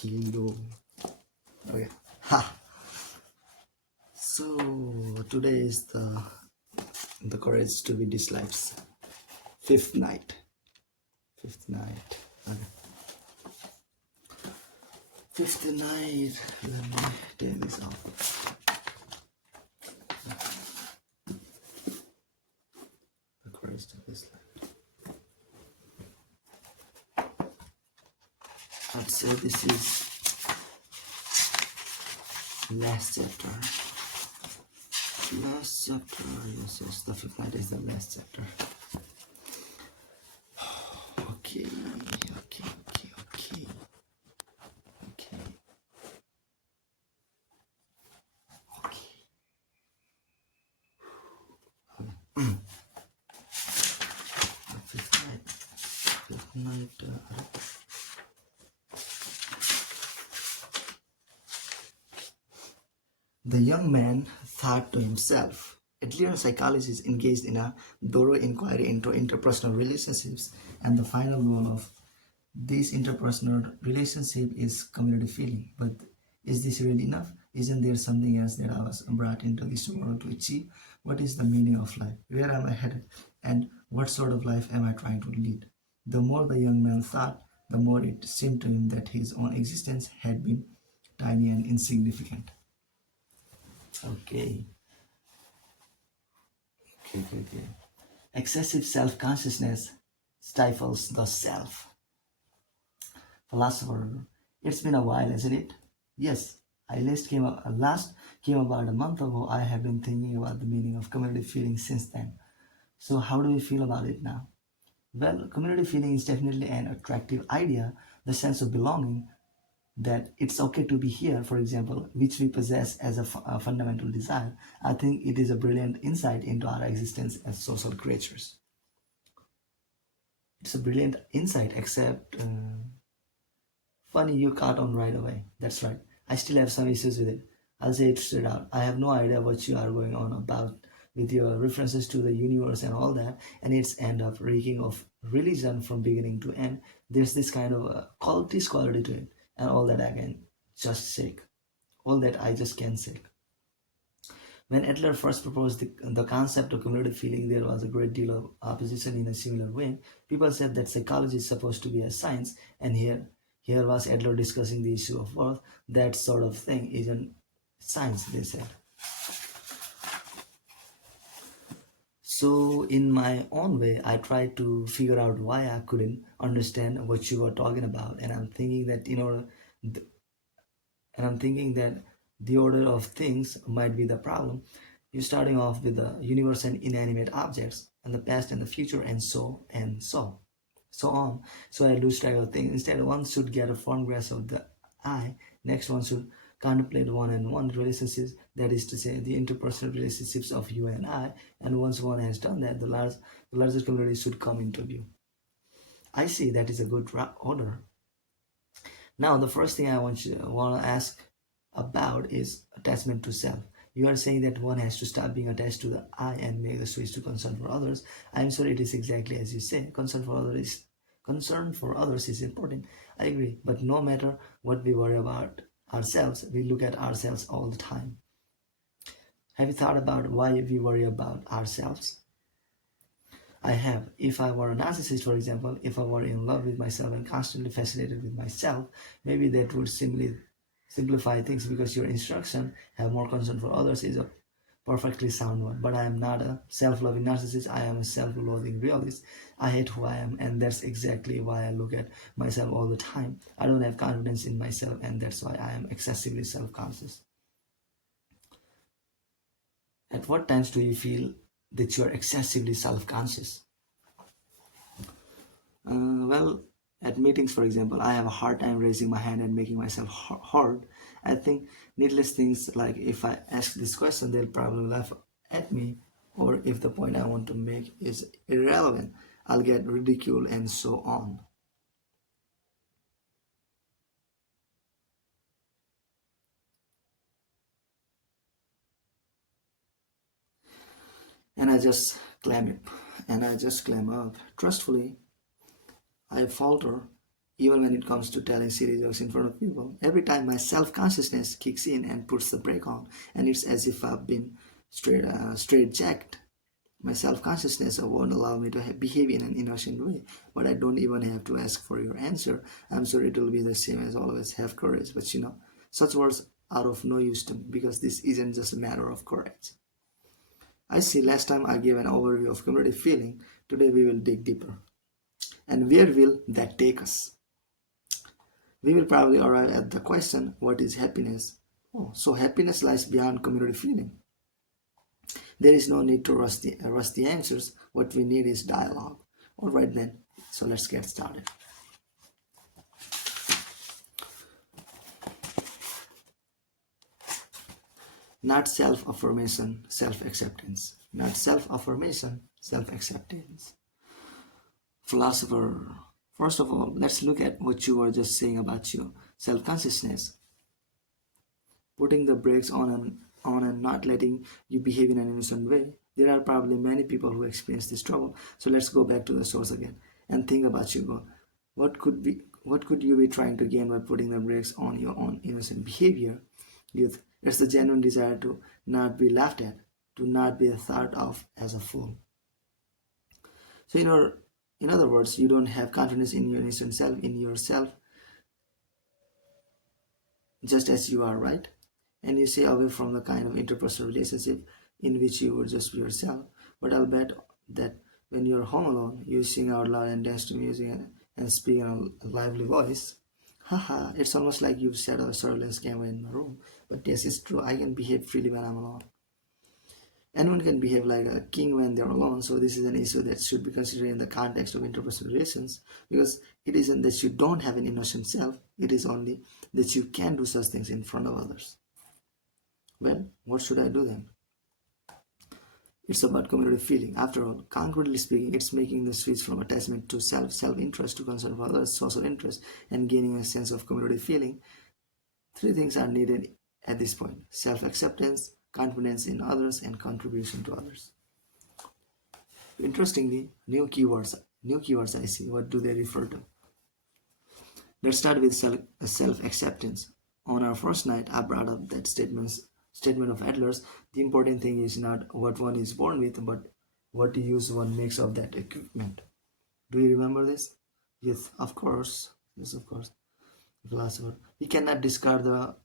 Kilo. Okay. Ha. So today is the courage to be dislikes. Fifth night. Fifth night. Okay. Fifth night. Let me take this off. The courage to dislike. I'd say this is last chapter. Last chapter, yes, the fifth night is the last chapter. Okay. Fifth night. The young man thought to himself. Adler psychologists engaged in a thorough inquiry into interpersonal relationships, and the final goal of this interpersonal relationship is community feeling. But is this really enough? Isn't there something else that I was brought into this world to achieve? What is the meaning of life? Where am I headed? And what sort of life am I trying to lead? The more the young man thought, the more it seemed to him that his own existence had been tiny and insignificant. Okay. Okay. Excessive self-consciousness stifles the self. Philosopher, it's been a while, isn't it? Yes, last came about a month ago. I have been thinking about the meaning of community feeling since then. So how do you feel about it now? Well, community feeling is definitely an attractive idea, the sense of belonging, that it's okay to be here, for example, which we possess as a fundamental desire. I think it is a brilliant insight into our existence as social creatures. It's a brilliant insight, except funny you caught on right away. That's right. I still have some issues with it. I'll say it straight out. I have no idea what you are going on about with your references to the universe and all that, and it's end up reeking of religion from beginning to end. There's this kind of quality to it, and all that I can just shake. All that I just can't shake. When Adler first proposed the concept of community feeling, there was a great deal of opposition in a similar way. People said that psychology is supposed to be a science, and here was Adler discussing the issue of worth. That sort of thing isn't science, they said. So, in my own way, I tried to figure out why I couldn't understand what you were talking about, and I'm thinking that the order of things might be the problem. You're starting off with the universe and inanimate objects, and the past and the future, so on. So I lose track of things. Instead, one should get a firm grasp of the I. Next, one should contemplate one-on-one relationships, that is to say, the interpersonal relationships of you and I. And once one has done that, the larger community should come into view. I see that is a good order. Now, the first thing I want to ask about is attachment to self. You are saying that one has to stop being attached to the I and make the switch to concern for others. I am sure it is exactly as you say. Concern for others is important. I agree, but no matter what we worry about ourselves, we look at ourselves all the time. Have you thought about why we worry about ourselves? I have. If I were a narcissist, for example, if I were in love with myself and constantly fascinated with myself, maybe that would simply simplify things, because your instruction, have more concern for others, is a perfectly sound one. But I am not a self-loving narcissist. I am a self-loathing realist. I hate who I am, and that's exactly why I look at myself all the time. I don't have confidence in myself, and that's why I am excessively self-conscious. At what times do you feel that you are excessively self-conscious? Well, at meetings, for example, I have a hard time raising my hand and making myself heard. I think needless things like, if I ask this question, they'll probably laugh at me, or if the point I want to make is irrelevant, I'll get ridiculed, and so on. And I just clam up. Trustfully, I falter, Even when it comes to telling silly jokes in front of people, every time my self-consciousness kicks in and puts the brake on, and it's as if I've been straight jacked. My self-consciousness won't allow me to behave in an innocent way, but I don't even have to ask for your answer. I'm sure it will be the same as always. Have courage. But such words are of no use to me because this isn't just a matter of courage. I see last time I gave an overview of cumulative feeling. Today we will dig deeper. And where will that take us? We will probably arrive at the question, what is happiness? Oh, so happiness lies beyond cumulative feeling. There is no need to rush the answers. What we need is dialogue. All right then, so let's get started. Not self-affirmation, self-acceptance. Not self-affirmation, self-acceptance. Philosopher, first of all, let's look at what you were just saying about your self-consciousness. Putting the brakes on and not letting you behave in an innocent way. There are probably many people who experience this trouble. So let's go back to the source again and think about you. Go, what could you be trying to gain by putting the brakes on your own innocent behavior? Youth, it's the genuine desire to not be laughed at, to not be thought of as a fool. So in other words, you don't have confidence in your innocent self, in yourself, just as you are, right? And you stay away from the kind of interpersonal relationship in which you would just be yourself. But I'll bet that when you're home alone, you sing out loud and dance to music and speak in a lively voice. Haha, it's almost like you've set a surveillance camera in my room. But yes, it's true, I can behave freely when I'm alone. Anyone can behave like a king when they're alone, so this is an issue that should be considered in the context of interpersonal relations, because it isn't that you don't have an innocent self, it is only that you can do such things in front of others. Well, what should I do then? It's about cumulative feeling. After all, concretely speaking, it's making the switch from attachment to self-interest to concern for others, social interest, and gaining a sense of cumulative feeling. Three things are needed at this point: self-acceptance, confidence in others, and contribution to others. Interestingly, new keywords I see. What do they refer to? Let's start with self-acceptance. On our first night, I brought up that statement of Adler's. The important thing is not what one is born with, but what use one makes of that equipment. Do you remember this? Yes, of course. Yes, of course. Philosopher. We cannot discard the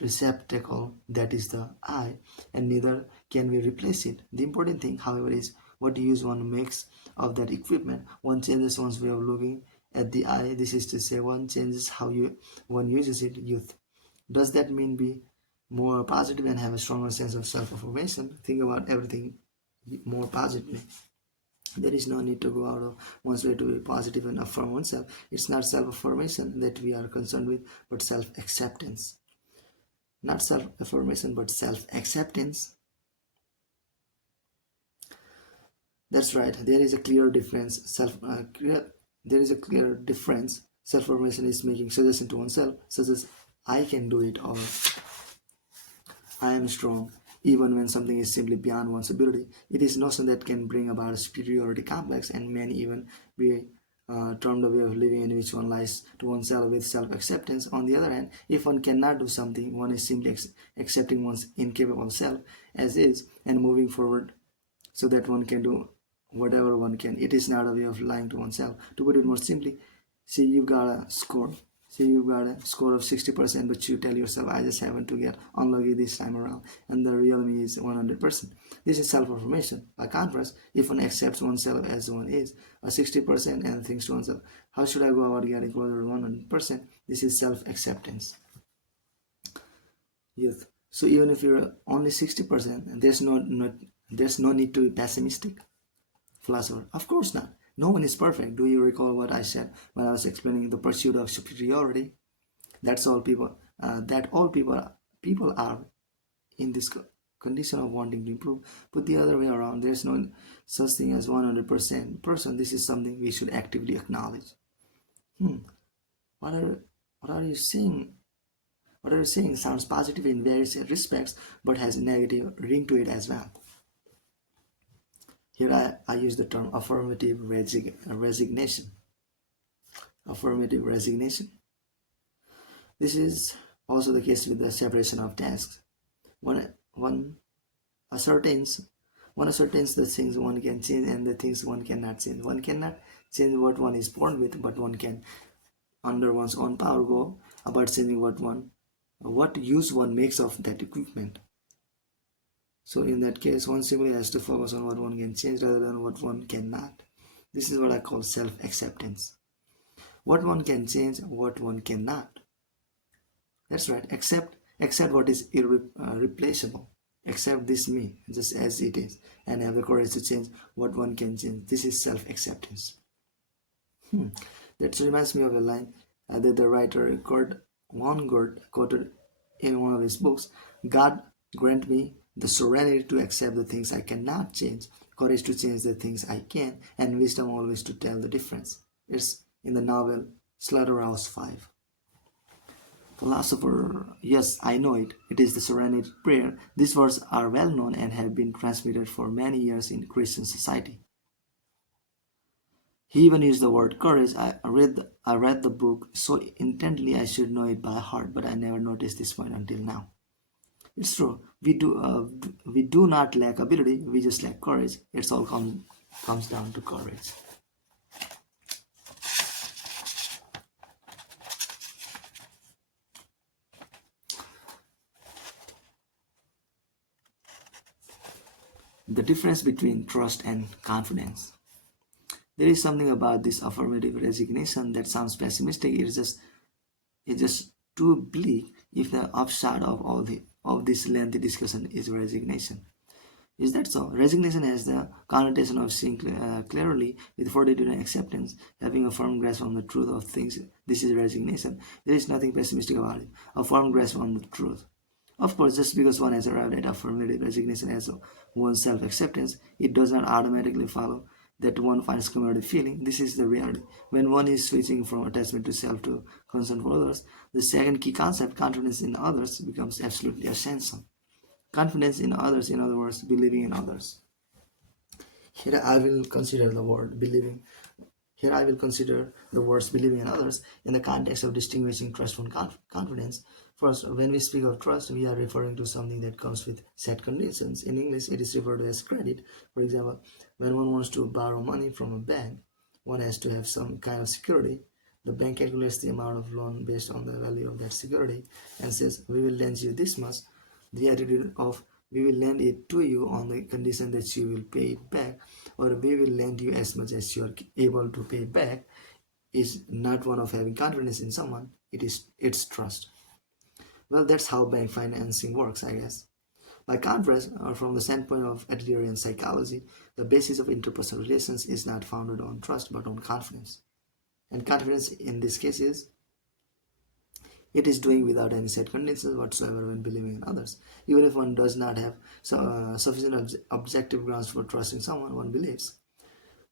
receptacle that is the I, and neither can we replace it. The important thing, however, is what use one makes of that equipment. One changes one's way of looking at the I. This is to say, one changes how one uses it. Youth. Does that mean be more positive and have a stronger sense of self-affirmation? Think about everything more positively. There is no need to go out of one's way to be positive and affirm oneself. It's not self-affirmation that we are concerned with, but self-acceptance. Not self-affirmation, but self-acceptance. That's right. There is a clear difference. There is a clear difference. Self-affirmation is making suggestion to oneself, such as "I can do it" or "I am strong," even when something is simply beyond one's ability. It is notion that can bring about a superiority complex, and may even be termed a way of living in which one lies to oneself with self-acceptance. On the other hand, if one cannot do something, one is simply accepting one's incapable self as is and moving forward so that one can do whatever one can. It is not a way of lying to oneself. To put it more simply, say you've got a score. Say you've got a score of 60%, but you tell yourself, I just happen to get unlucky this time around, and the real me is 100%. This is self-affirmation. By contrast, if one accepts oneself as one is, a 60%, and thinks to oneself, how should I go about getting closer to 100%? This is self-acceptance. Youth. So even if you're only 60%, there's no need to be pessimistic. Philosopher. Of course not. No one is perfect. Do you recall what I said when I was explaining the pursuit of superiority? That's all people. That all people are in this condition of wanting to improve. Put the other way around. There's no such thing as 100% person. This is something we should actively acknowledge. What are you saying? What are you saying sounds positive in various respects, but has a negative ring to it as well. Here I use the term affirmative resignation. Affirmative resignation. This is also the case with the separation of tasks. One ascertains one ascertains the things one can change and the things one cannot change. One cannot change what one is born with, but one can, under one's own power, go about changing what use one makes of that equipment. So in that case, one simply has to focus on what one can change rather than what one cannot. This is what I call self-acceptance. What one can change, what one cannot. That's right. Accept what is irreplaceable. Accept this me just as it is, and have the courage to change what one can change. This is self-acceptance. That reminds me of a line that the writer Kurt Vonnegut quoted in one of his books. God grant me the serenity to accept the things I cannot change, courage to change the things I can, and wisdom always to tell the difference. It's in the novel Slaughterhouse-Five. Philosopher, yes, I know it. It is the Serenity Prayer. These words are well known and have been transmitted for many years in Christian society. He even used the word courage. I read the book so intently I should know it by heart, but I never noticed this point until now. It's true. We do not lack ability. We just lack courage. It's all comes down to courage. The difference between trust and confidence. There is something about this affirmative resignation that sounds pessimistic. It's just too bleak if the upshot of this lengthy discussion is resignation. Is that so? Resignation has the connotation of seeing clearly with fortitude and acceptance, having a firm grasp on the truth of things. This is resignation. There is nothing pessimistic about it. A firm grasp on the truth. Of course, just because one has arrived at affirmative resignation as one's self-acceptance, it does not automatically follow that one finds community feeling. This is the reality. When one is switching from attachment to self to concern for others, the second key concept, confidence in others, becomes absolutely essential. Confidence in others, in other words, believing in others. Here I will consider the word believing. Here I will consider the words believing in others in the context of distinguishing trust from confidence. First, when we speak of trust, we are referring to something that comes with set conditions. In English, it is referred to as credit. For example, when one wants to borrow money from a bank, one has to have some kind of security. The bank calculates the amount of loan based on the value of that security and says, we will lend you this much. The attitude of we will lend it to you on the condition that you will pay it back, or we will lend you as much as you are able to pay back, is not one of having confidence in someone. It's trust. Well, that's how bank financing works, I guess. By contrast, from the standpoint of Adlerian psychology, the basis of interpersonal relations is not founded on trust but on confidence. And confidence in this case is it is doing without any set conditions whatsoever when believing in others. Even if one does not have sufficient objective grounds for trusting someone, one believes.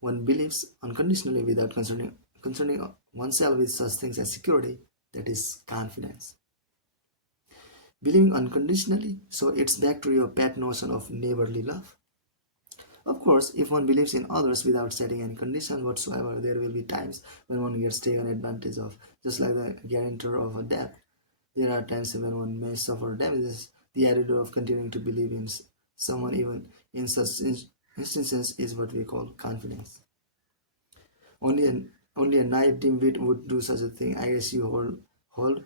One believes unconditionally without concerning oneself with such things as security. That is confidence. Believing unconditionally, so it's back to your pet notion of neighborly love. Of course, if one believes in others without setting any conditions whatsoever, there will be times when one gets taken advantage of, just like the guarantor of a debt. There are times when one may suffer damages. The attitude of continuing to believe in someone even in such instances is what we call confidence. Only a naive dimwit would do such a thing. I guess you hold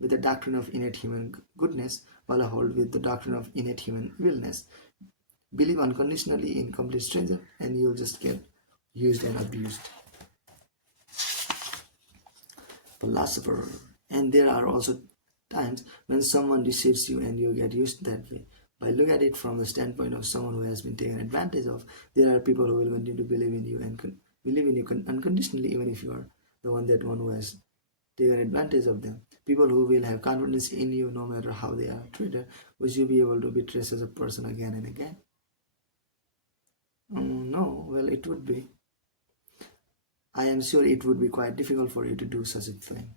with the doctrine of innate human goodness, while I hold with the doctrine of innate human evilness. Believe unconditionally in complete stranger, and you'll just get used and abused. Philosopher. And there are also times when someone deceives you and you get used that way. By look at it from the standpoint of someone who has been taken advantage of, there are people who will continue to believe in you and believe in you unconditionally, even if you are the one who has taken advantage of them. People who will have confidence in you no matter how they are treated. Would you be able to be traced as a person again and again? No, well, it would be. I am sure it would be quite difficult for you to do such a thing.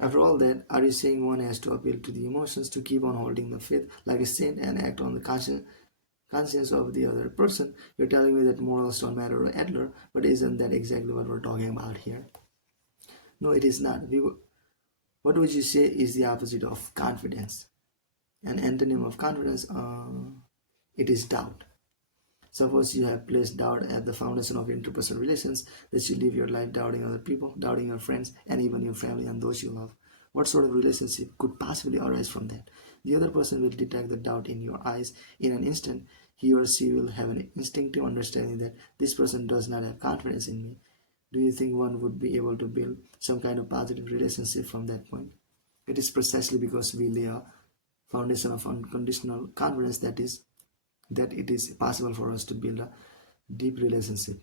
After all that, are you saying one has to appeal to the emotions to keep on holding the faith like a saint and act on the conscience of the other person? You're telling me that morals don't matter to Adler, but isn't that exactly what we're talking about here? No, it is not. What would you say is the opposite of confidence? An antonym of confidence, it is doubt. Suppose you have placed doubt at the foundation of interpersonal relations, that you live your life doubting other people, doubting your friends, and even your family and those you love. What sort of relationship could possibly arise from that? The other person will detect the doubt in your eyes in an instant. He or she will have an instinctive understanding that this person does not have confidence in me. Do you think one would be able to build some kind of positive relationship from that point? It is precisely because we lay a foundation of unconditional confidence that it is possible for us to build a deep relationship.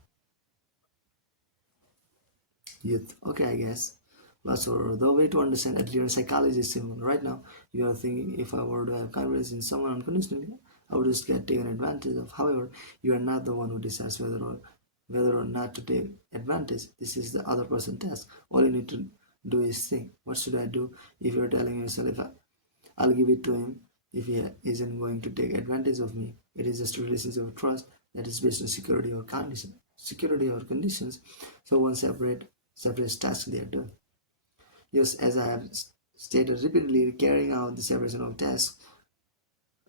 Youth. Okay, I guess. So the way to understand adherent psychology is similar. Right now, you are thinking, if I were to have confidence in someone unconditionally, I would just get taken advantage of. However, you are not the one who decides whether or not to take advantage. This is the other person's task. All you need to do is think, what should I do? If you are telling yourself, if I'll give it to him if he isn't going to take advantage of me. It is just a relationship of trust that is based on security or conditions. So one separate tasks they are done. Yes, as I have stated repeatedly, carrying out the separation of tasks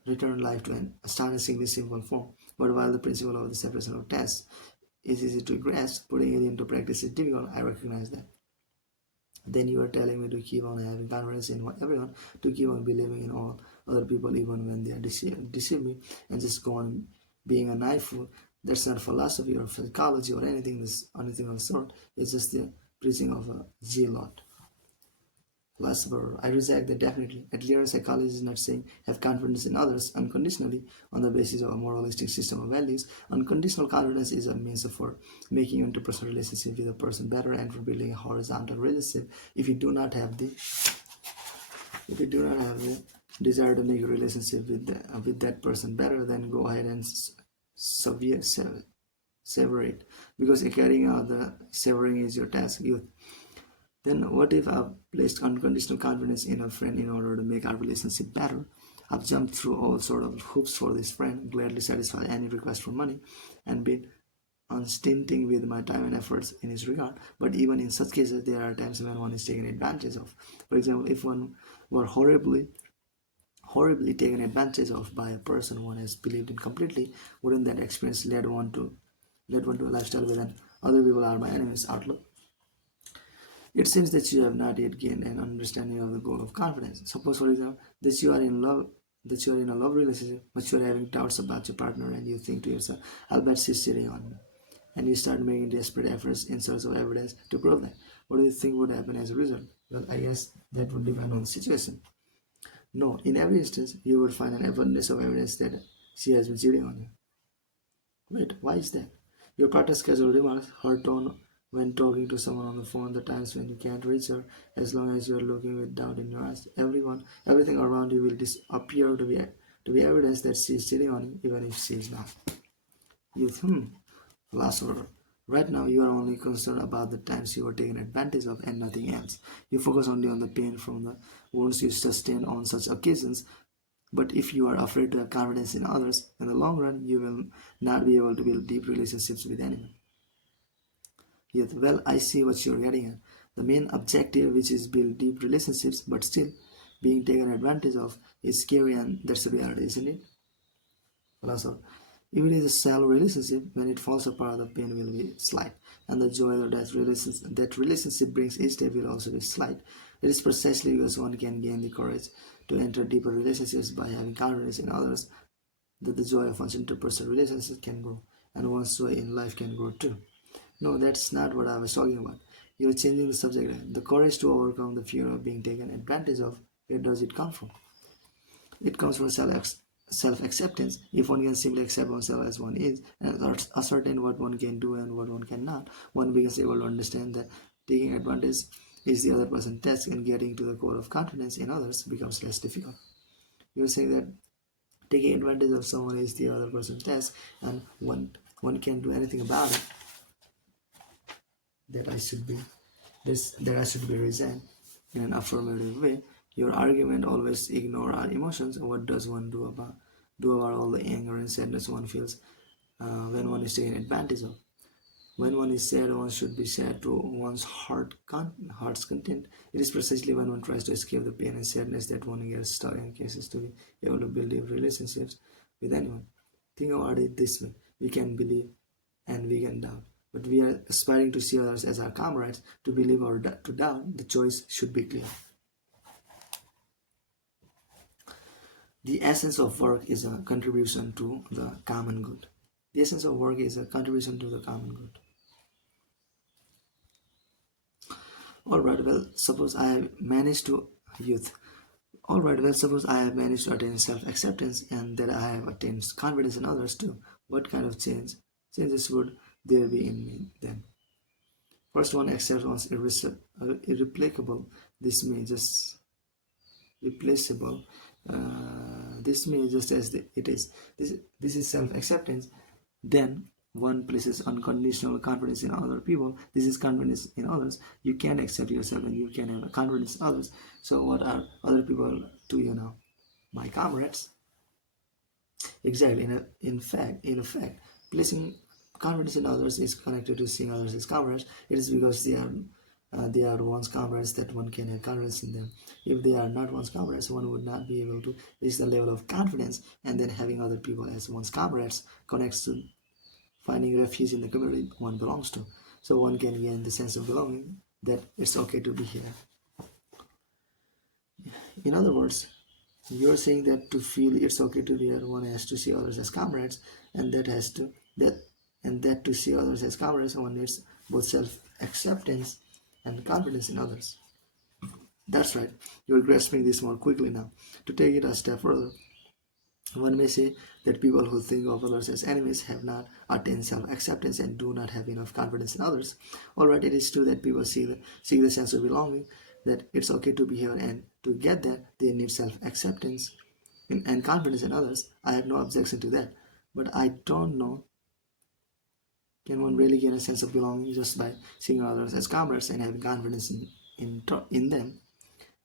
return life to an astonishingly simple form. But while the principle of the separation of tasks is easy to grasp, putting it into practice is difficult. I recognize that. Then you are telling me to keep on having confidence in everyone, to keep on believing in all other people even when they are deceive me, and just go on being a naive fool. That's not philosophy or psychology or anything of the sort. It's just the preaching of a zealot. Philosopher, I reject that definitely. Adherent psychology is not saying have confidence in others unconditionally on the basis of a moralistic system of values. Unconditional confidence is a means for making interpersonal relationship with a person better and for building a horizontal relationship. If you do not have the desire to make a relationship with that person better, then go ahead and sever it, because carrying out the severing is your task. Then what if I've placed unconditional confidence in a friend in order to make our relationship better? I've jumped through all sort of hoops for this friend, gladly satisfied any request for money, and been unstinting with my time and efforts in his regard. But even in such cases, there are times when one is taken advantage of. For example, if one were horribly taken advantage of by a person one has believed in completely, wouldn't that experience lead one to a lifestyle with an other people are my enemies outlook? It seems that you have not yet gained an understanding of the goal of confidence. Suppose, for example, that you are in a love relationship, but you are having doubts about your partner, and you think to yourself, "I'll bet she's cheating on me," and you start making desperate efforts in search of evidence to prove that. What do you think would happen as a result? Well, I guess that would depend on the situation. No, in every instance, you would find an abundance of evidence that she has been cheating on you. Wait, why is that? Your partner's casual remarks, her tone when talking to someone on the phone, the times when you can't reach her, as long as you are looking with doubt in your eyes, everything around you will appear to be evidence that she is cheating on you, even if she is not. Philosopher. Right now, you are only concerned about the times you are taken advantage of and nothing else. You focus only on the pain from the wounds you sustain on such occasions. But if you are afraid to have confidence in others, in the long run, you will not be able to build deep relationships with anyone. Yet, well, I see what you're getting at. The main objective, which is build deep relationships, but still being taken advantage of, is scary, and that's the reality, isn't it? Also, if it is a shallow relationship, when it falls apart, the pain will be slight, and the joy that relationship brings each day will also be slight. It is precisely because one can gain the courage to enter deeper relationships by having confidence in others that the joy of one's interpersonal relationship can grow, and one's joy in life can grow too. No, that's not what I was talking about. You're changing the subject. The courage to overcome the fear of being taken advantage of. Where does it come from? It comes from self-acceptance. If one can simply accept oneself as one is and ascertain what one can do and what one cannot, one becomes able to understand that taking advantage is the other person's task, and getting to the core of confidence in others becomes less difficult. You're saying that taking advantage of someone is the other person's task, and one can't do anything about it. That I should be that I should be resigned in an affirmative way. Your argument always ignore our emotions. What does one do about all the anger and sadness one feels when one is taken advantage of? When one is sad, one should be sad to one's heart's content. It is precisely when one tries to escape the pain and sadness that one gets stuck in cases to be able to build deep relationships with anyone. Think about it this way: we can believe and we can doubt, but we are aspiring to see others as our comrades. To believe or to doubt, the choice should be clear. The essence of work is a contribution to the common good. The essence of work is a contribution to the common good. Alright, well, suppose I have managed to youth. Alright, well, suppose I have managed to attain self-acceptance and that I have attained confidence in others too. What kind of changes would there be in me then? First one, accept one's irreplicable. This may just replaceable. This may just as it is. This is self-acceptance. Then one places unconditional confidence in other people. This is confidence in others. You can accept yourself and you can have confidence in others. So what are other people to you now? My comrades. Exactly. In fact, placing confidence in others is connected to seeing others as comrades. It is because they are one's comrades that one can have confidence in them. If they are not one's comrades, one would not be able to reach the level of confidence, and then having other people as one's comrades connects to finding refuge in the community one belongs to. So one can gain the sense of belonging that it's okay to be here. In other words, you're saying that to feel it's okay to be here, one has to see others as comrades, and that to see others as comrades, one needs both self-acceptance and confidence in others. That's right. You're grasping this more quickly now. To take it a step further, one may say that people who think of others as enemies have not attained self-acceptance and do not have enough confidence in others. Alright, it is true that people seek the sense of belonging, that it's okay to be here, and to get that, they need self-acceptance and confidence in others. I have no objection to that. But I don't know, can one really gain a sense of belonging just by seeing others as comrades and having confidence in them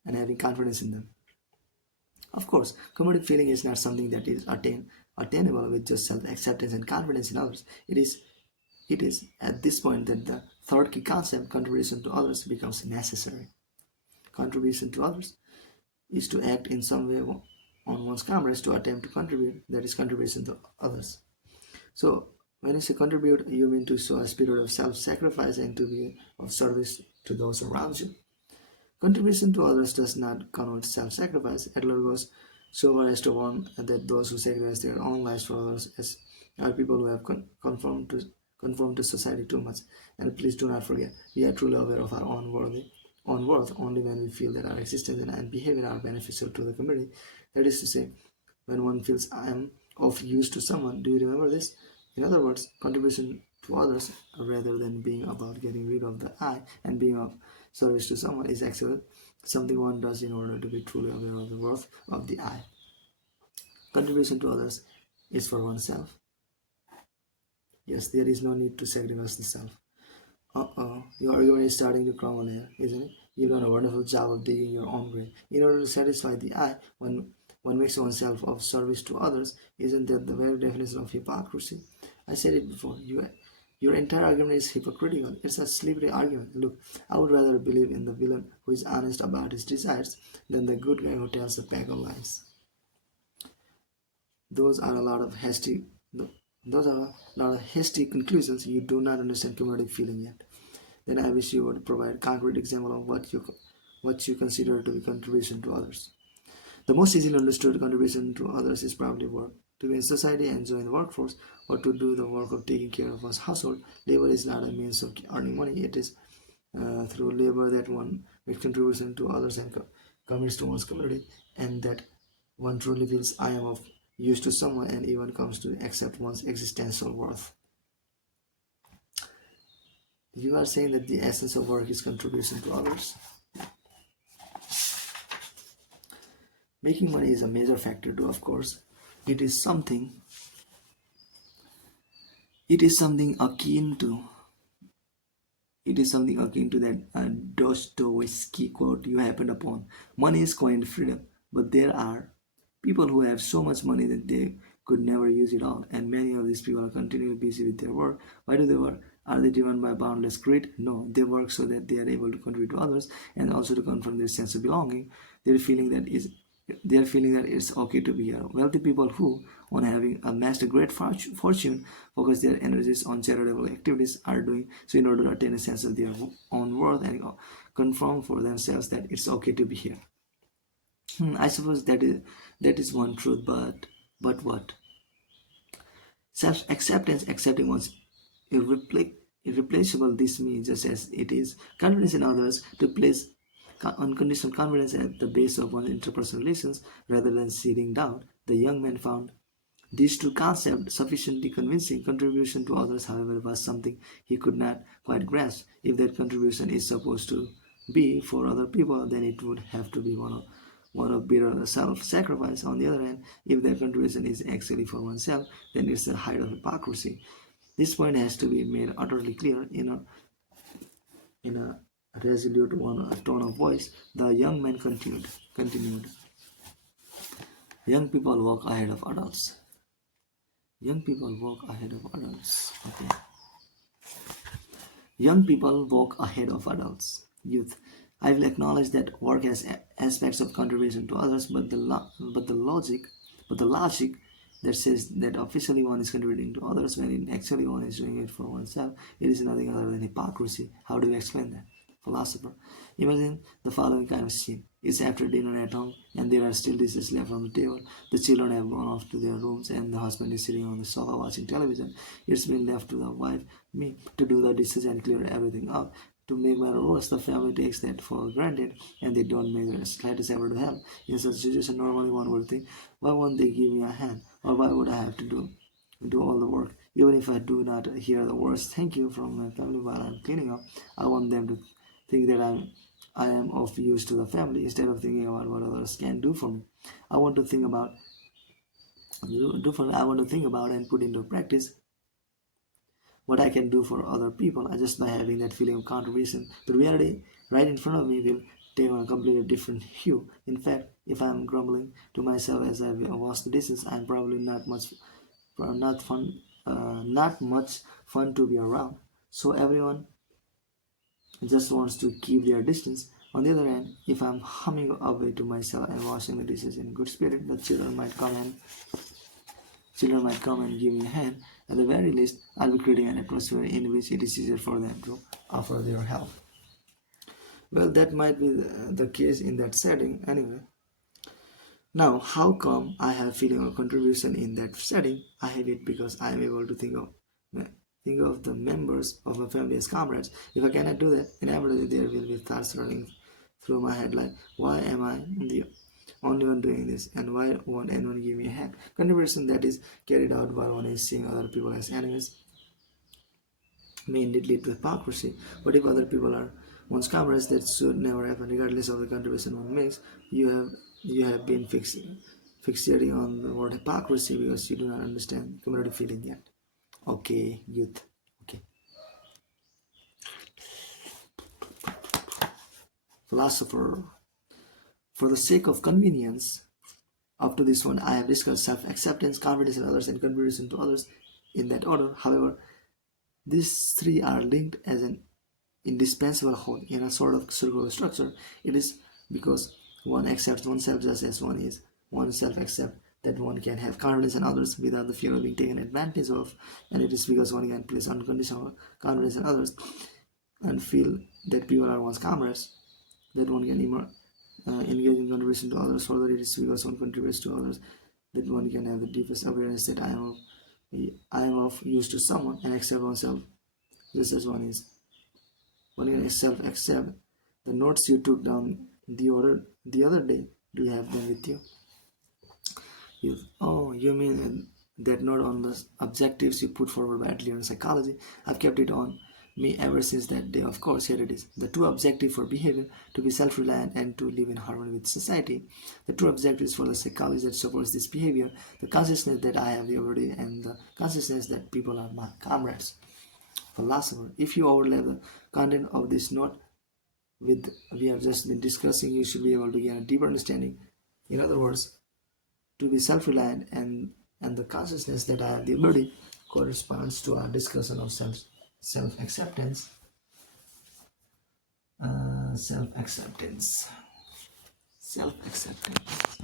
and having confidence in them? Of course, community feeling is not something that is attainable with just self-acceptance and confidence in others. It is at this point that the third key concept, contribution to others, becomes necessary. Contribution to others is to act in some way on one's comrades to attempt to contribute, that is contribution to others. So when you say contribute, you mean to show a spirit of self-sacrifice and to be of service to those around you. Contribution to others does not connote self-sacrifice. Adler goes so far as to warn that those who sacrifice their own lives for others are people who have conformed to society too much. And please do not forget, we are truly aware of our own worth only when we feel that our existence and behavior are beneficial to the community. That is to say, when one feels I am of use to someone. Do you remember this? In other words, contribution to others rather than being about getting rid of the I and being of service to someone is actually something one does in order to be truly aware of the worth of the I. Contribution to others is for oneself. Yes, there is no need to sacrifice the self. Your argument is starting to crumble here, isn't it? You've done a wonderful job of digging your own grave. In order to satisfy the I, one makes oneself of service to others. Isn't that the very definition of hypocrisy? I said it before. Your entire argument is hypocritical. It's a slippery argument. Look, I would rather believe in the villain who is honest about his desires than the good guy who tells a pack of lies. Those are a lot of hasty conclusions. You do not understand community feeling yet. Then I wish you would provide a concrete example of what you consider to be contribution to others. The most easily understood contribution to others is probably work. To be in society and join the workforce, or to do the work of taking care of one's household. Labor is not a means of earning money. It is through labor that one makes contribution to others and commits to one's community, and that one truly feels I am of use to someone and even comes to accept one's existential worth. You are saying that the essence of work is contribution to others. Making money is a major factor too, of course. It is something akin to that Dostoevsky quote you happened upon. Money is coined freedom, but there are people who have so much money that they could never use it all, and many of these people are continually busy with their work. Why do they work? Are they driven by boundless greed? No, they work so that they are able to contribute to others and also to confirm their sense of belonging. They're feeling that is they are feeling that it's okay to be here. Wealthy people who, on having amassed a great fortune, focus their energies on charitable activities are doing so in order to attain a sense of their own worth and confirm for themselves that it's okay to be here. I suppose that is one truth, but what? Self-acceptance, accepting one's irreplaceable this means just as it is. Confidence in others to place unconditional confidence at the base of one's interpersonal relations rather than seeding doubt. The young man found these two concepts sufficiently convincing. Contribution to others, however, was something he could not quite grasp. If that contribution is supposed to be for other people, then it would have to be one of bitter self-sacrifice. On the other hand, if that contribution is actually for oneself, then it's a height of hypocrisy. This point has to be made utterly clear in a resolute tone of voice. The young man continued. Young people walk ahead of adults. Young people walk ahead of adults. Okay. Young people walk ahead of adults. Youth. I will acknowledge that work has aspects of contribution to others, but the logic that says that officially one is contributing to others when actually one is doing it for oneself, it is nothing other than hypocrisy. How do you explain that? Philosopher. Imagine the following kind of scene. It's after dinner at home and there are still dishes left on the table. The children have gone off to their rooms and the husband is sitting on the sofa watching television. It's been left to the wife, me, to do the dishes and clear everything up. To make matters worse, the family takes that for granted and they don't make the slightest effort to help. In such a situation, normally one would think, why won't they give me a hand? Or why would I have to do all the work? Even if I do not hear the words thank you from my family while I'm cleaning up, I want them to think that I am of use to the family instead of thinking about what others can do for me. I want to think about and put into practice what I can do for other people just by having that feeling of contribution. The reality right in front of me will take on a completely different hue. In fact, if I'm grumbling to myself as I wash the dishes, I'm probably not much fun to be around. So everyone just wants to keep their distance. On the other hand, if I'm humming away to myself and washing the dishes in good spirit, the children might come and give me a hand. At the very least, I'll be creating an atmosphere in which it is easier for them to offer their help. Well, that might be the case in that setting anyway. Now, how come I have feeling of contribution in that setting? I have it because I am able to think of the members of my family as comrades. If I cannot do that, inevitably there will be thoughts running through my head like, why am I the only one doing this, and why won't anyone give me a hand? Contribution that is carried out while one is seeing other people as enemies may indeed lead to hypocrisy. But if other people are one's comrades, that should never happen, regardless of the contribution one makes. You have been fixating on the word hypocrisy because you do not understand community feeling yet. Okay, youth. Okay. Philosopher. For the sake of convenience, up to this one, I have discussed self-acceptance, confidence in others, and contribution to others in that order. However, these three are linked as an indispensable whole in a sort of circular structure. It is because one accepts oneself just as one is. One self-accepts that one can have confidence in others without the fear of being taken advantage of, and it is because one can place unconditional confidence in others and feel that people are one's comrades that one can engage in contribution to others. Further, it is because one contributes to others that one can have the deepest awareness that I am of use to someone and accept oneself just as one is. One can self-accept the notes you took down the other day. Do you have them with you? You mean that note on the objectives you put forward by Adler in psychology? I've kept it on me ever since that day. Of course, here it is. The two objectives for behavior: to be self-reliant and to live in harmony with society. The two objectives for the psychology that supports this behavior: the consciousness that I have the ability and the consciousness that people are my comrades. Philosopher. If you overlap the content of this note with we have just been discussing, you should be able to gain a deeper understanding. In other words, to be self-reliant and the consciousness that I have the ability corresponds to our discussion of self-acceptance, self-acceptance, self-acceptance.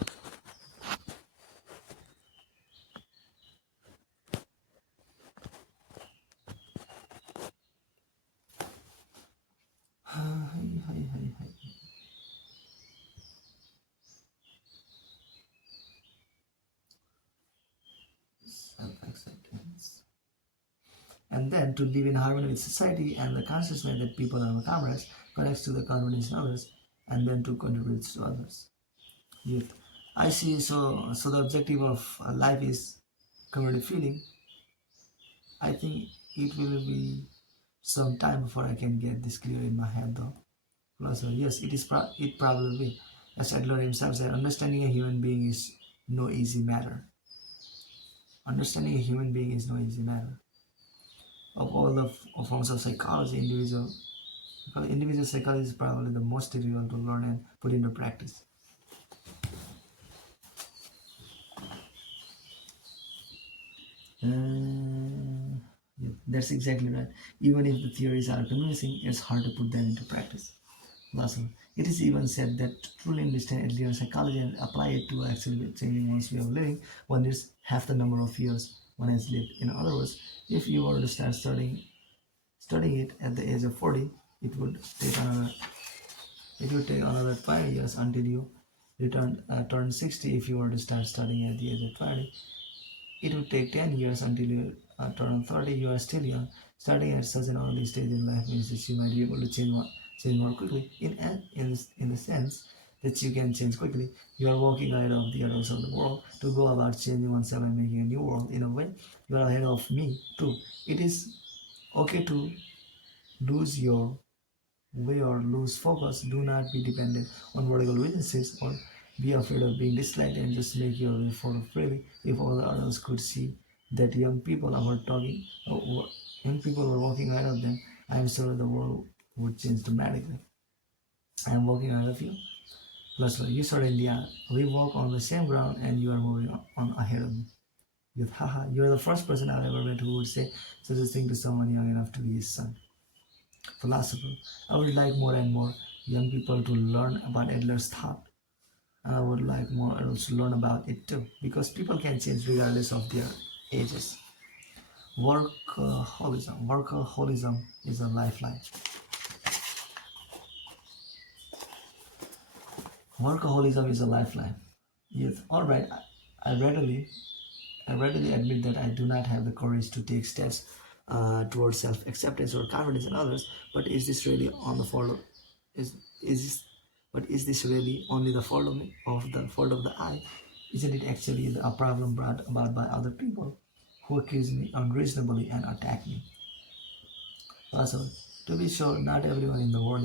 Self-acceptance. And then to live in harmony with society and the consciousness that people are comrades connects to the confidence in others and then to contribute to others. Youth. I see, so the objective of life is community feeling. I think it will be some time before I can get this clear in my head though. Also, yes, it probably will. As Adler himself said, understanding a human being is no easy matter. Understanding a human being is no easy matter. Of all the forms of psychology, individual psychology is probably the most difficult to learn and put into practice. Yeah, that's exactly right. Even if the theories are convincing, it's hard to put them into practice. Last one. It is even said that to truly understand Adler psychology and apply it to actually changing one's way of living, one needs half the number of years one has lived. In other words, if you were to start studying it at the age of 40, it would take another it would take another 5 years until you turn 60. If you were to start studying at the age of 20, it would take 10 years until you turn 30. You are still young. Starting at such an early stage in life means that you might be able to change more quickly. In the sense that you can change quickly, you are walking ahead of the others of the world to go about changing oneself and making a new world. In a way, you are ahead of me too. It is okay to lose your way or lose focus. Do not be dependent on vertical relationships or be afraid of being disliked and just make your way forward freely. If all the others could see that young people were walking ahead of them, I am sure the world would change dramatically. I am walking ahead of you. Plus, you saw India. We walk on the same ground and you are moving on ahead of me. Youth, haha, you are the first person I've ever met who would say such a thing to someone young enough to be his son. Philosopher. I would like more and more young people to learn about Adler's thought. And I would like more adults to learn about it too, because people can change regardless of their ages. Workaholism. Workaholism is a lifeline. Workaholism is a lifeline. Yes, alright. I readily I readily admit that I do not have the courage to take steps towards self-acceptance or confidence in others. But is this really on the fault of, is this, but is this really only the fault of me, of the fault of the I? Isn't it actually a problem brought about by other people who accuse me unreasonably and attack me? Also, to be sure, not everyone in the world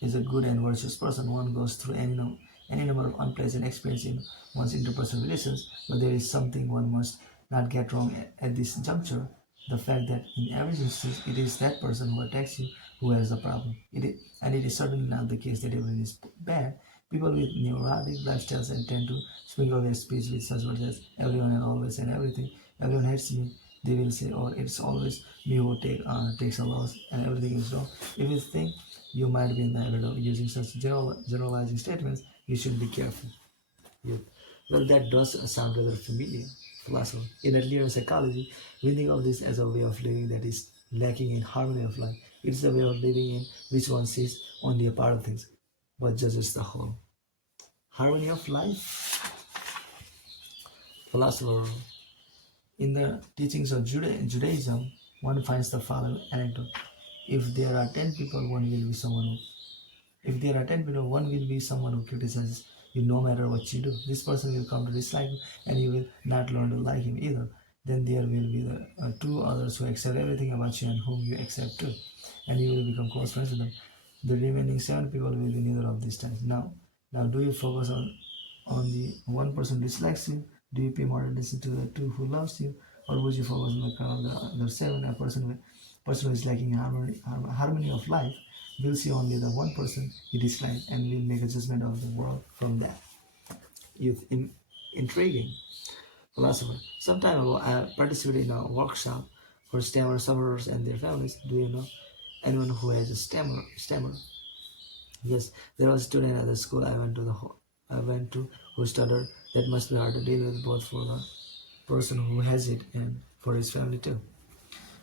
is a good and virtuous person. One goes through any number of unpleasant experiences in one's interpersonal relations, but there is something one must not get wrong at this juncture: the fact that in every instance it is that person who attacks you who has the problem. And it is certainly not the case that everyone is bad. People with neurotic lifestyles and tend to sprinkle their speech with such words as everyone and always and everything. Everyone hates me. They will say, or it's always me who takes a loss and everything is wrong. If you think you might be in the habit of using such generalizing statements, you should be careful. Yeah. Well, that does sound rather familiar. Philosopher. In Adler psychology, we think of this as a way of living that is lacking in harmony of life. It's a way of living in which one sees only a part of things, but judges the whole. Harmony of life? Philosopher. In the teachings of Judaism, one finds the following anecdote. If there are 10 people, one will be someone who If there are 10 people, one will be someone who criticizes you no matter what you do. This person will come to dislike you and you will not learn to like him either. Then there will be the two others who accept everything about you and whom you accept too. And you will become close friends with them. The remaining 7 people will be neither of these types. Now do you focus on the one person who dislikes you? Do you pay more attention to the two who loves you? Or would you focus on the crowd of the other 7, a person who is lacking harmony of life? Will see only the one person he dislikes and will make a judgment of the world from that. Youth, intriguing. Philosopher. Some time ago, I participated in a workshop for stammer sufferers and their families. Do you know anyone who has a stammer? Yes, there was a student at the school I went to who stuttered. That must be hard to deal with both for the person who has it and for his family too.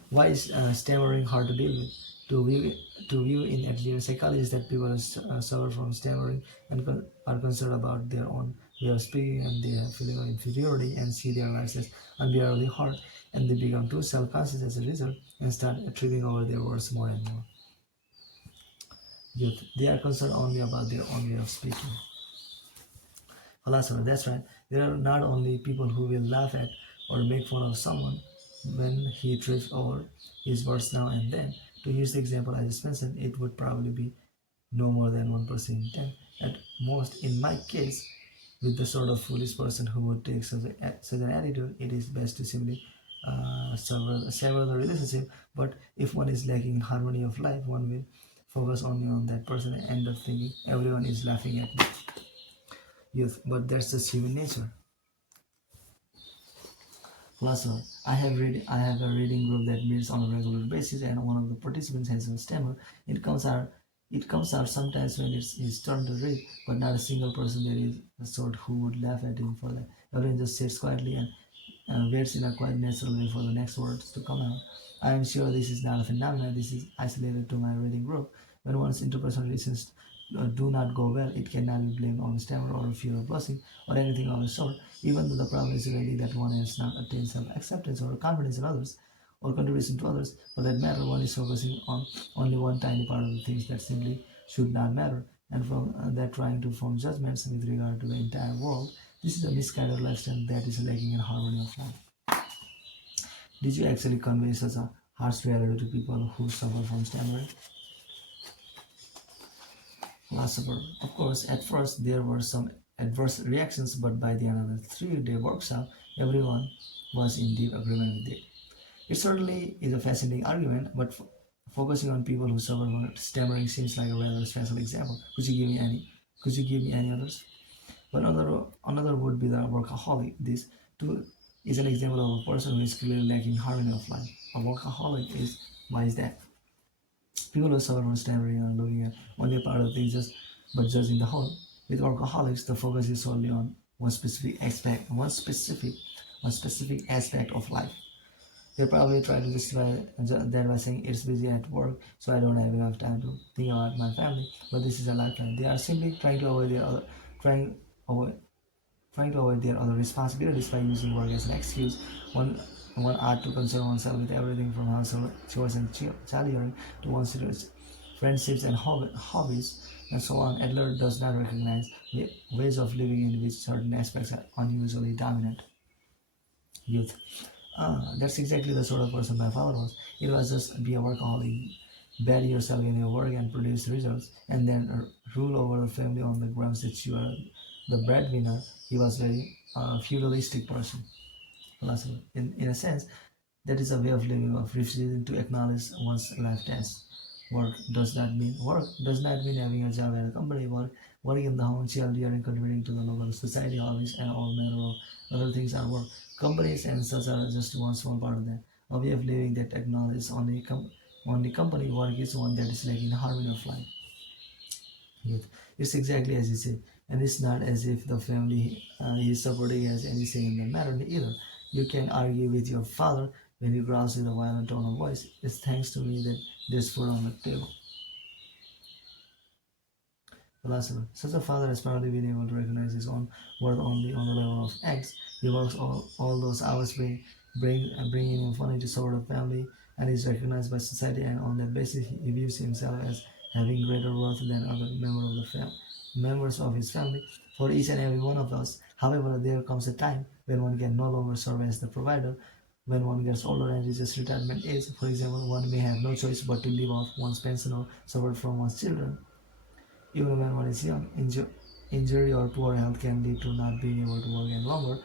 Why is stammering hard to deal with? To view in academic psychology is that people suffer from stammering and are concerned about their own way of speaking, and they have feeling of inferiority and see their lives as unbearably hard, and they become too self-conscious as a result and start tripping over their words more and more. Youth, they are concerned only about their own way of speaking. Philosopher, that's right. There are not only people who will laugh at or make fun of someone when he trips over his words now and then. To use the example I just mentioned, it would probably be no more than 1% in 10. At most, in my case, with the sort of foolish person who would take such an attitude, it is best to simply sever the relationship. But if one is lacking in harmony of life, one will focus only on that person and end up thinking everyone is laughing at me. Youth, but that's just human nature. Plus, I have a reading group that meets on a regular basis, and one of the participants has a stammer. It comes out it comes out sometimes when it's his turn to read, but not a single person there is the sort who would laugh at him for that. Everyone just sits quietly and waits in a quite natural way for the next words to come out. I am sure this is not a phenomenon. This is isolated to my reading group. When one's interpersonal relations do not go well, it cannot be blamed on stammer or fear of blushing or anything of the sort, even though the problem is really that one has not attained self-acceptance or confidence in others or contribution to others. For that matter, one is focusing on only one tiny part of the things that simply should not matter, and from that trying to form judgments with regard to the entire world. This is a misguided lifestyle that is lacking in harmony of life. Did you actually convey such a harsh reality to people who suffer from stammering? Philosopher, of course, at first there were some adverse reactions, but by the end of the 3-day workshop, everyone was in deep agreement with it. It certainly is a fascinating argument, but focusing on people who suffer from stammering seems like a rather special example. Could you give me any? Could you give me any others? But another would be the workaholic. This too is an example of a person who is clearly lacking harmony of life. A workaholic is why is that? People who suffer from stammering are looking at only a part of things but judging the whole. With workaholics, the focus is solely on one specific aspect of life. They probably try to justify that by saying it's busy at work, so I don't have enough time to think about my family. But this is a lifetime. They are simply trying avoid trying to avoid their other responsibilities by using work as an excuse. One ought to concern oneself with everything from household chores and child to one's friendships and hobbies and so on. Adler does not recognize ways of living in which certain aspects are unusually dominant. Youth. That's exactly the sort of person my father was. It was just be a workaholic, bury yourself in your work and produce results, and then rule over the family on the grounds that you are the breadwinner. He was very feudalistic person, philosopher. In a sense, that is a way of living of refusing to acknowledge one's life task. Work does not mean having a job at a company. Working in the home, cheerleading, contributing to the local society, hobbies, and all manner of other things are work. Companies and such are just one small part of that. A way of living that acknowledges only company work is one that is lacking harmony of life. Yes, it's exactly as you say, and it's not as if the family he is supporting has any say in the matter either. You can argue with your father when he growls with a violent tone of voice. It's thanks to me that there's food on the table. Philosopher. Such a father has probably been able to recognize his own worth only on the level of acts. He works all those hours bringing in money to support a family and is recognized by society, and on that basis he views himself as having greater worth than other members of his family. For each and every one of us, however, there comes a time when one can no longer serve as the provider. When one gets older and reaches retirement age, for example, one may have no choice but to live off one's pension or support from one's children. Even when one is young, injury or poor health can lead to not being able to work any longer.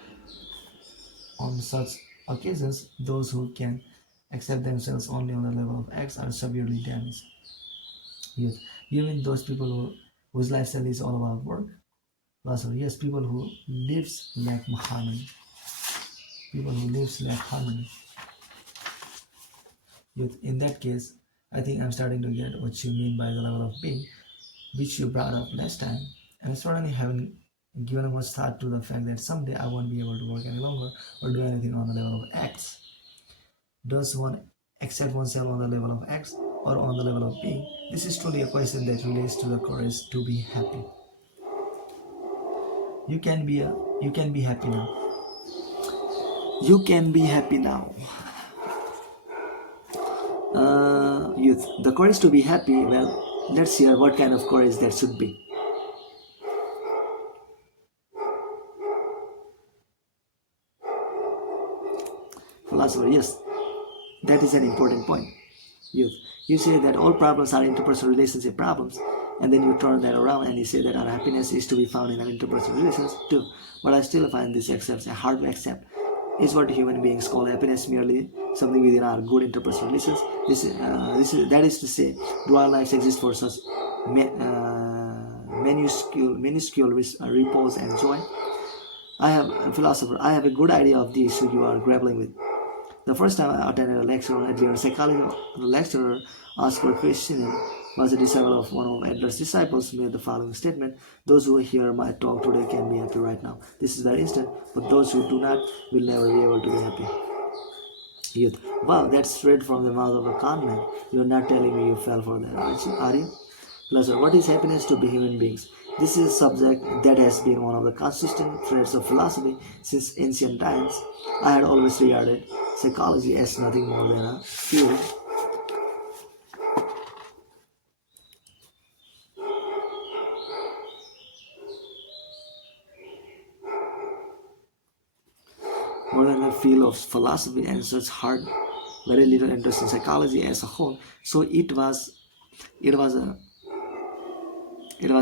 On such occasions, those who can accept themselves only on the level of acts are severely damaged. Youth. You mean those people whose lifestyle is all about work? Philosopher. Yes, people who lives lack harmony. People who lives lack harmony. Youth, in that case, I think I'm starting to get what you mean by the level of being, which you brought up last time. And I certainly haven't given much thought to the fact that someday I won't be able to work any longer or do anything on the level of X. Does one accept oneself on the level of X or on the level of being? This is truly a question that relates to the courage to be happy. You can be happy now. You can be happy now. Youth, the courage to be happy. Well, let's hear what kind of courage that should be. Philosopher, yes, that is an important point. Youth, you say that all problems are interpersonal relationship problems, and then you turn that around and you say that our happiness is to be found in our interpersonal relations too. But I still find this accepts hard to accept. Is what human beings call happiness merely something within our good interpersonal relations? That is to say, do our lives exist for such minuscule repose and joy? I have a philosopher. I have a good idea of the issue you are grappling with. The first time I attended a lecture on Adler's psychology, the lecturer asked for a question and was a disciple of one of Adler's disciples made the following statement: those who hear my talk today can be happy right now. This is very instant, but those who do not will never be able to be happy. Youth, wow, that's straight from the mouth of a con man. You're not telling me you fell for that, are you? Pleasure. What is happiness to be human beings? This is a subject that has been one of the consistent threads of philosophy since ancient times. I had always regarded psychology as nothing more than a field of philosophy and such hard, very little interest in psychology as a whole. So it was a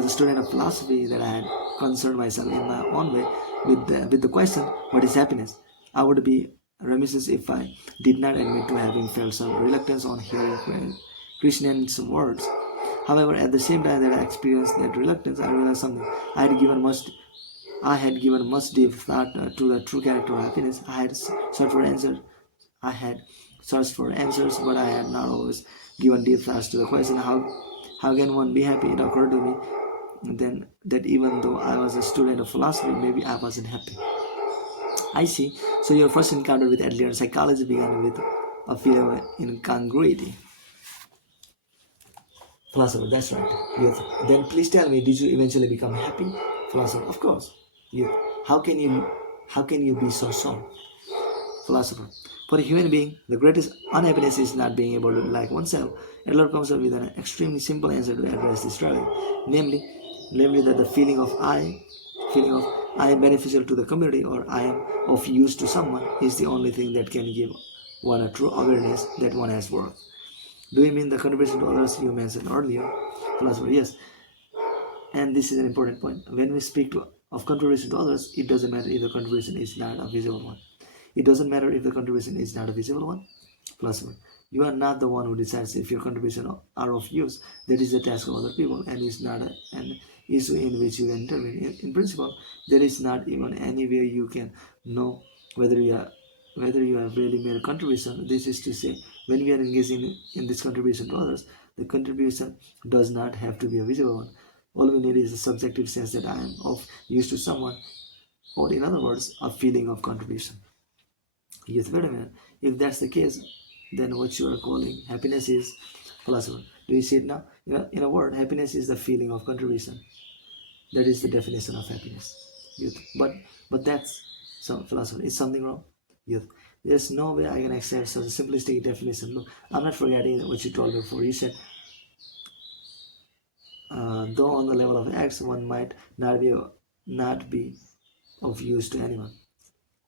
student of philosophy that I had concerned myself in my own way with the question, what is happiness? I would be remiss if I did not admit to having felt some reluctance on hearing Krishna's words. However, at the same time that I experienced that reluctance, I realized something. I had given much deep thought to the true character of happiness. I had searched for answers, but I had not always given deep thoughts to the question, how can one be happy? It occurred to me then that even though I was a student of philosophy, maybe I wasn't happy. I see. So your first encounter with Adler psychology began with a feeling of incongruity. Philosopher, that's right. Youth. Then please tell me, did you eventually become happy? Philosopher, of course. Youth. How can you be so sure? Philosopher, for a human being, the greatest unhappiness is not being able to like oneself. Adler comes up with an extremely simple answer to address this struggle, namely that the feeling of I am beneficial to the community or I am of use to someone is the only thing that can give one a true awareness that one has worth. Do you mean the contribution to others you mentioned earlier? Philosopher, yes. And this is an important point. When we speak of contribution to others, it doesn't matter if the contribution is not a visible one. It doesn't matter if the contribution is not a visible one. Philosopher, you are not the one who decides if your contribution are of use. That is the task of other people and is not an issue in which you can intervene. In principle, there is not even any way you can know whether you have really made a contribution. This is to say, when we are engaging in this contribution to others, the contribution does not have to be a visible one. All we need is a subjective sense that I am of use to someone, or in other words, a feeling of contribution. Yes, wait a minute. If that's the case, then what you are calling happiness is philosopher. Do you see it now? In a word, happiness is the feeling of contribution. That is the definition of happiness. Youth. But that's some philosopher. Is something wrong? Youth. There's no way I can accept such a simplistic definition. Look, I'm not forgetting what you told me before. You said though on the level of X one might not be of use to anyone.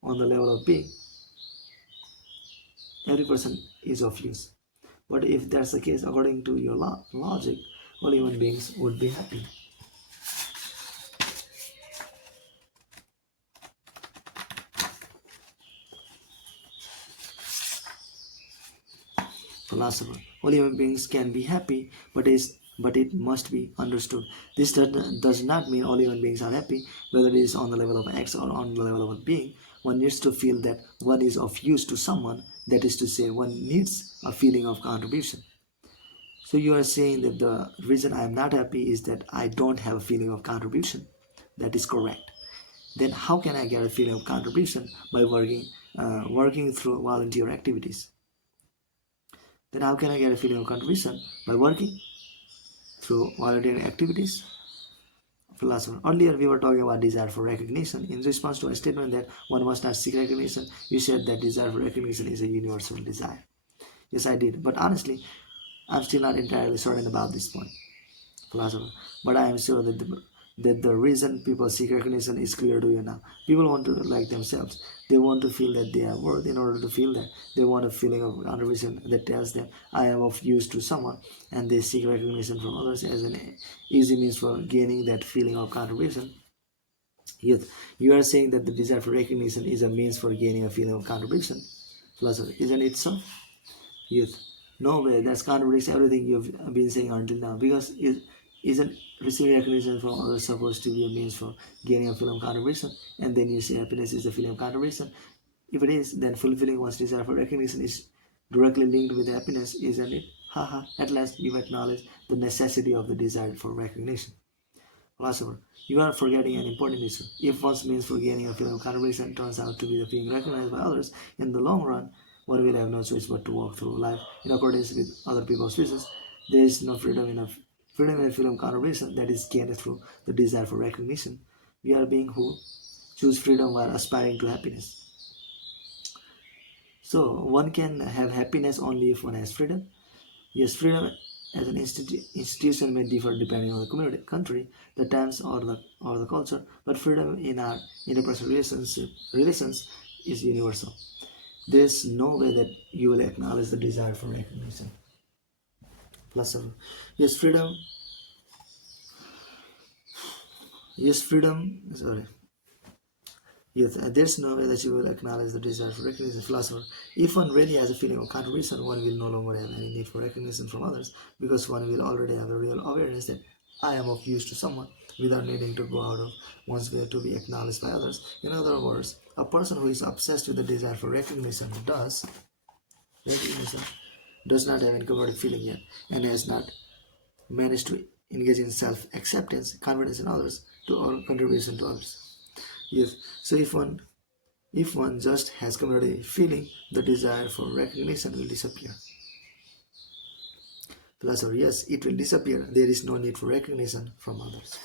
On the level of B, every person is of use. But if that's the case, according to your logic, all human beings would be happy. Philosopher, all human beings can be happy, but it must be understood. This does not mean all human beings are happy, whether it is on the level of X or on the level of being. One needs to feel that one is of use to someone, that is to say, one needs a feeling of contribution. So you are saying that the reason I am not happy is that I don't have a feeling of contribution. That is correct. Then how can I get a feeling of contribution? By working through volunteer activities. Then how can I get a feeling of contribution? By working through volunteer activities. Philosopher. Earlier we were talking about desire for recognition. In response to a statement that one must not seek recognition, you said that desire for recognition is a universal desire. Yes, I did. But honestly, I'm still not entirely certain about this point. Philosopher. But I am sure that the reason people seek recognition is clear to you now. People want to like themselves. They want to feel that they are worth. In order to feel that, they want a feeling of contribution that tells them I am of use to someone, and they seek recognition from others as an easy means for gaining that feeling of contribution. Youth, you are saying that the desire for recognition is a means for gaining a feeling of contribution. Philosopher, isn't it so? Youth, no way, that's contradicts everything you've been saying until now. Because isn't receiving recognition from others supposed to be a means for gaining a feeling of contribution? And then you say happiness is a feeling of contribution. If it is, then fulfilling one's desire for recognition is directly linked with happiness, isn't it? Haha, at last you acknowledge the necessity of the desire for recognition. Philosopher, you are forgetting an important issue. If one's means for gaining a feeling of contribution turns out to be the being recognized by others, in the long run, one will have no choice but to walk through life in accordance with other people's wishes. There is no freedom in a feeling of contribution that is gained through the desire for recognition. We are beings who choose freedom while aspiring to happiness. So one can have happiness only if one has freedom. Yes, freedom as an institution may differ depending on the community, country, the times, or the culture, but freedom in our interpersonal relations is universal. There's no way that you will acknowledge the desire for recognition. Plus, yes, freedom. Yes, freedom. Sorry. Yes, there's no way that you will acknowledge the desire for recognition. Philosopher, if one really has a feeling of contribution, one will no longer have any need for recognition from others, because one will already have a real awareness that I am of use to someone without needing to go out of one's way to be acknowledged by others. In other words, a person who is obsessed with the desire for recognition does not have any converted feeling yet, and has not managed to engage in self-acceptance, confidence in others, or contribution to others. Yes, so if one just has community feeling, the desire for recognition will disappear. Philosopher, yes, it will disappear. There is no need for recognition from others.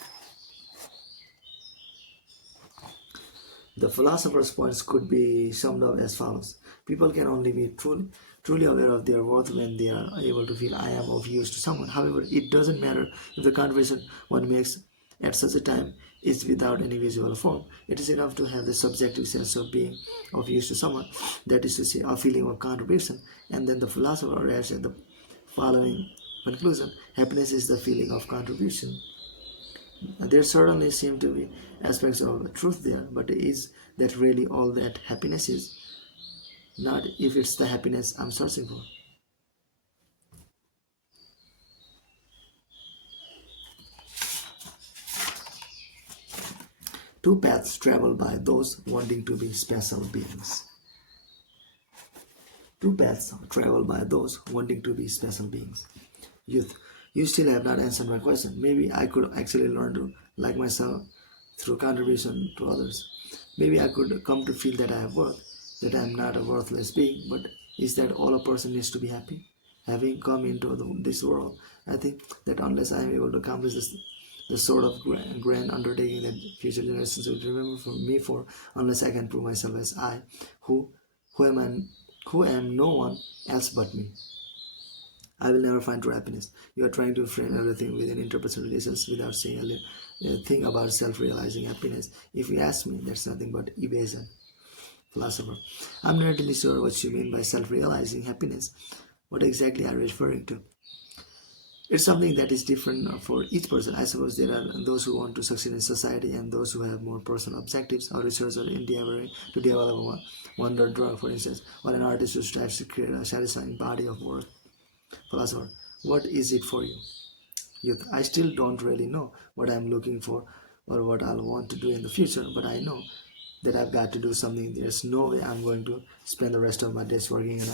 The philosopher's points could be summed up as follows. People can only be truly aware of their worth when they are able to feel I am of use to someone. However, it doesn't matter if the contribution one makes at such a time is without any visual form. It is enough to have the subjective sense of being of use to someone, that is to say, a feeling of contribution. And then the philosopher arrives at the following conclusion: happiness is the feeling of contribution. There certainly seem to be aspects of truth there, but is that really all that happiness is? Not if it's the happiness I'm searching for. Two paths traveled by those wanting to be special beings. Two paths traveled by those wanting to be special beings. Youth, you still have not answered my question. Maybe I could actually learn to like myself through contribution to others. Maybe I could come to feel that I have worth, that I am not a worthless being, but is that all a person needs to be happy? Having come into this world, I think that unless I am able to accomplish the sort of grand undertaking that future generations will remember from me for, unless I can prove myself as I, who, who am I, who am no one else but me, I will never find true happiness. You are trying to frame everything within interpersonal relations without saying a thing about self-realizing happiness. If you ask me, that's nothing but evasion. Philosopher, I'm not really sure what you mean by self-realizing happiness. What exactly are you referring to? It's something that is different for each person. I suppose there are those who want to succeed in society and those who have more personal objectives. Our researchers are endeavoring to develop a wonder drug, for instance, or an artist who strives to create a satisfying body of work. Philosopher, what is it for you? Youth, I still don't really know what I'm looking for or what I'll want to do in the future, but I know that I've got to do something. There's no way I'm going to spend the rest of my days working in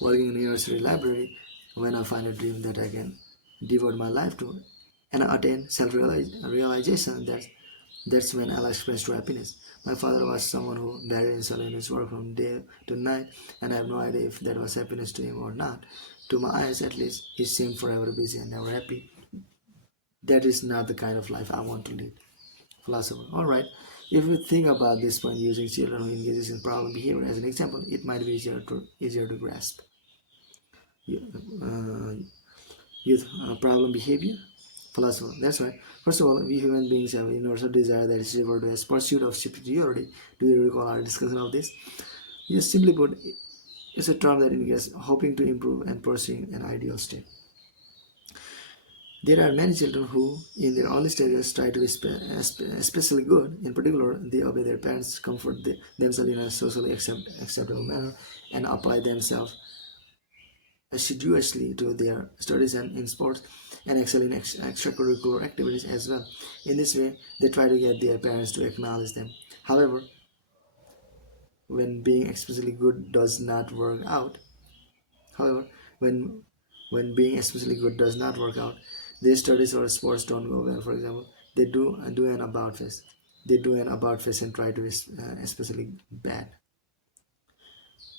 a university library when I find a dream that I can devote my life to and attain self-realization. That's when I'll express true happiness. My father was someone who buried himself in his work from day to night, and I have no idea if that was happiness to him or not. To my eyes, at least, he seemed forever busy and never happy. That is not the kind of life I want to live. Philosopher. Alright, if we think about this point using children who engages in problem behavior as an example, it might be easier to grasp. Uh, Youth problem behavior. Philosopher. That's right. First of all, we human beings have a universal desire that is referred to as pursuit of superiority. Do you recall our discussion of this? Yes, simply put, it's a term that indicates hoping to improve and pursuing an ideal state. There are many children who, in their early stages, try to be especially good. In particular, they obey their parents, comfort themselves in a socially acceptable manner, and apply themselves assiduously to their studies and in sports, and excel in extracurricular activities as well. In this way, they try to get their parents to acknowledge them. However, when being especially good does not work out, however, when being especially good does not work out, their studies or sports don't go well. For example, they do an about face. They do an about face and try to be especially bad.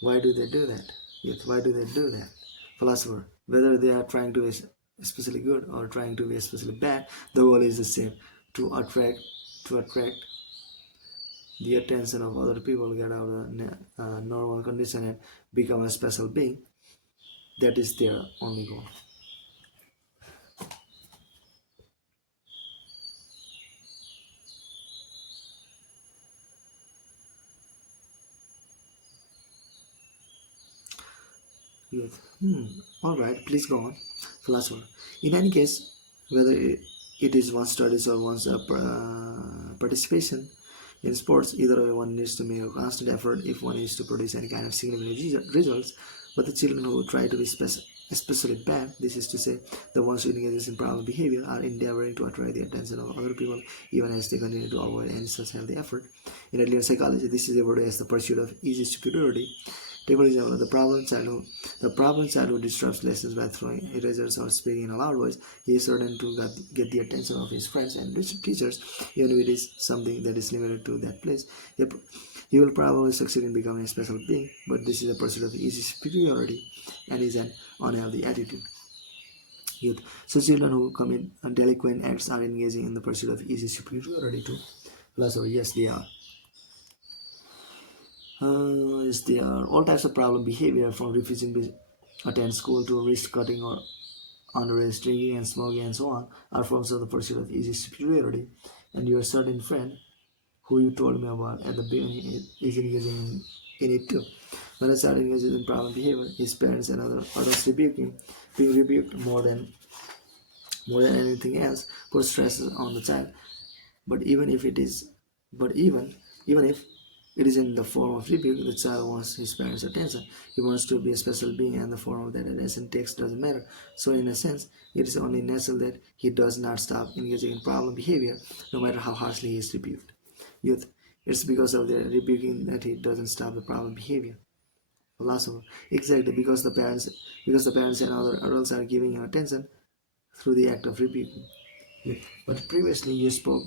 Why do they do that? Yes, why do they do that? Philosopher. Whether they are trying to be especially good or trying to be especially bad, the goal is the same: to attract the attention of other people, get out of the normal condition, and become a special being. That is their only goal. Yes. All right, please go on. Philosopher. In any case, whether it is one's studies or one's participation in sports, either way, one needs to make a constant effort if one is to produce any kind of significant results. But the children who try to be especially bad, this is to say, the ones who engage in problem behavior, are endeavoring to attract the attention of other people, even as they continue to avoid any such healthy effort. In adult psychology, this is referred to as the pursuit of easy superiority. Take for example, the problem child who disrupts lessons by throwing erasers or speaking in a loud voice. He is certain to get the attention of his friends and teachers, even if it is something that is limited to that place. He will probably succeed in becoming a special being, but this is a pursuit of easy superiority and is an unhealthy attitude. Youth. So children who commit delinquent acts are engaging in the pursuit of easy superiority too. Philosopher. Yes, they are. Yes, there are all types of problem behavior, from refusing to attend school to wrist cutting or underage drinking and smoking and so on, are forms of the pursuit of easy superiority. And your certain friend, who you told me about at the beginning, is engaging in it too. When a child engages in problem behavior, his parents and others rebuke him. Being rebuked more than anything else puts stress on the child. But even if it is, but even if it is in the form of rebuke, the child wants his parents' attention. He wants to be a special being, and the form of that attention takes doesn't matter. So, in a sense, it is only natural that he does not stop engaging in problem behavior, no matter how harshly he is rebuked. Youth. It's because of the rebuking that he doesn't stop the problem behavior. Philosopher. Exactly, because the parents and other adults are giving him attention through the act of rebuking. But previously you spoke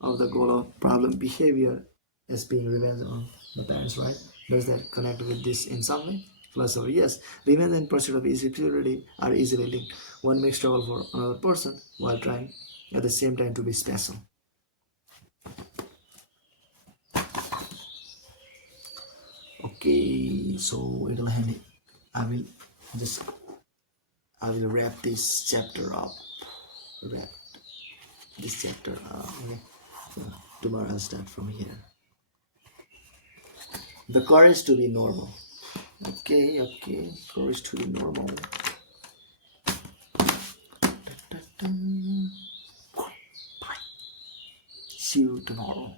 of the goal of problem behavior as being revenge on the parents, right? Does that connect with this in some way? Philosopher. Yes, revenge and pursuit of easy superiority are easily linked. One makes trouble for another person while trying at the same time to be special. Okay, so it'll end. I will just I will wrap this chapter up. Wrap this chapter up. Okay. So tomorrow I'll start from here. The courage to be normal. Okay, courage to be normal. Bye. See you tomorrow.